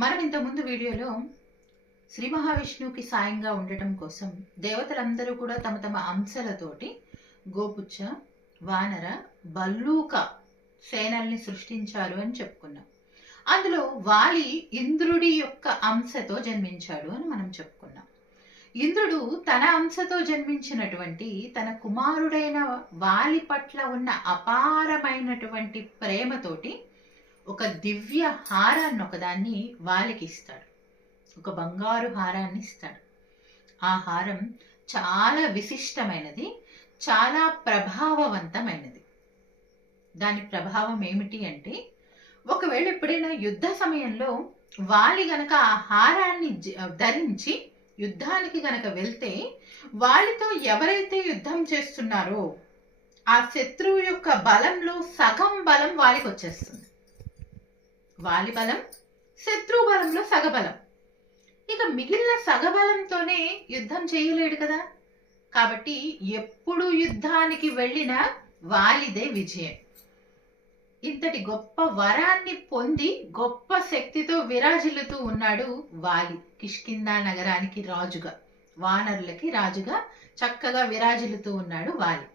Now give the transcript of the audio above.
మనం ఇంతకుముందు వీడియోలో శ్రీ మహావిష్ణువుకి సాయంగా ఉండటం కోసం దేవతలందరూ కూడా తమ తమ అంశలతోటి గోపుచ్చ, వానర, బల్లూక సేనల్ని సృష్టించారు అని చెప్పుకున్నాం. అందులో వాలి ఇంద్రుడి యొక్క అంశతో జన్మించాడు అని మనం చెప్పుకున్నాం. ఇంద్రుడు తన అంశతో జన్మించినటువంటి తన కుమారుడైన వాలి పట్ల ఉన్న అపారమైనటువంటి ప్రేమతోటి ఒక దివ్య హారాన్ని ఒకదాన్ని వాలికి ఇస్తాడు. ఒక బంగారు హారాన్ని ఇస్తాడు. ఆ హారం చాలా విశిష్టమైనది, చాలా ప్రభావవంతమైనది. దాని ప్రభావం ఏమిటి అంటే, ఒకవేళ ఎప్పుడైనా యుద్ధ సమయంలో వాలి గనక ఆ హారాన్ని ధరించి యుద్ధానికి గనక వెళ్తే, వాలితో ఎవరైతే యుద్ధం చేస్తున్నారో ఆ శత్రువు యొక్క బలంలో సగం బలం వాలికి వచ్చేస్తుంది. వాలి బలం శత్రువు బలంలో సగబలం. ఇక మిగిలిన సగబలంతోనే యుద్ధం చేయలేడు కదా. కాబట్టి ఎప్పుడు యుద్ధానికి వెళ్ళినా వాలిదే విజయం. ఇంతటి గొప్ప వరాన్ని పొంది గొప్ప శక్తితో విరాజిల్లుతూ ఉన్నాడు వాలి. కిష్కిందా నగరానికి రాజుగా, వానరులకి రాజుగా చక్కగా విరాజిల్లుతూ ఉన్నాడు వాలి.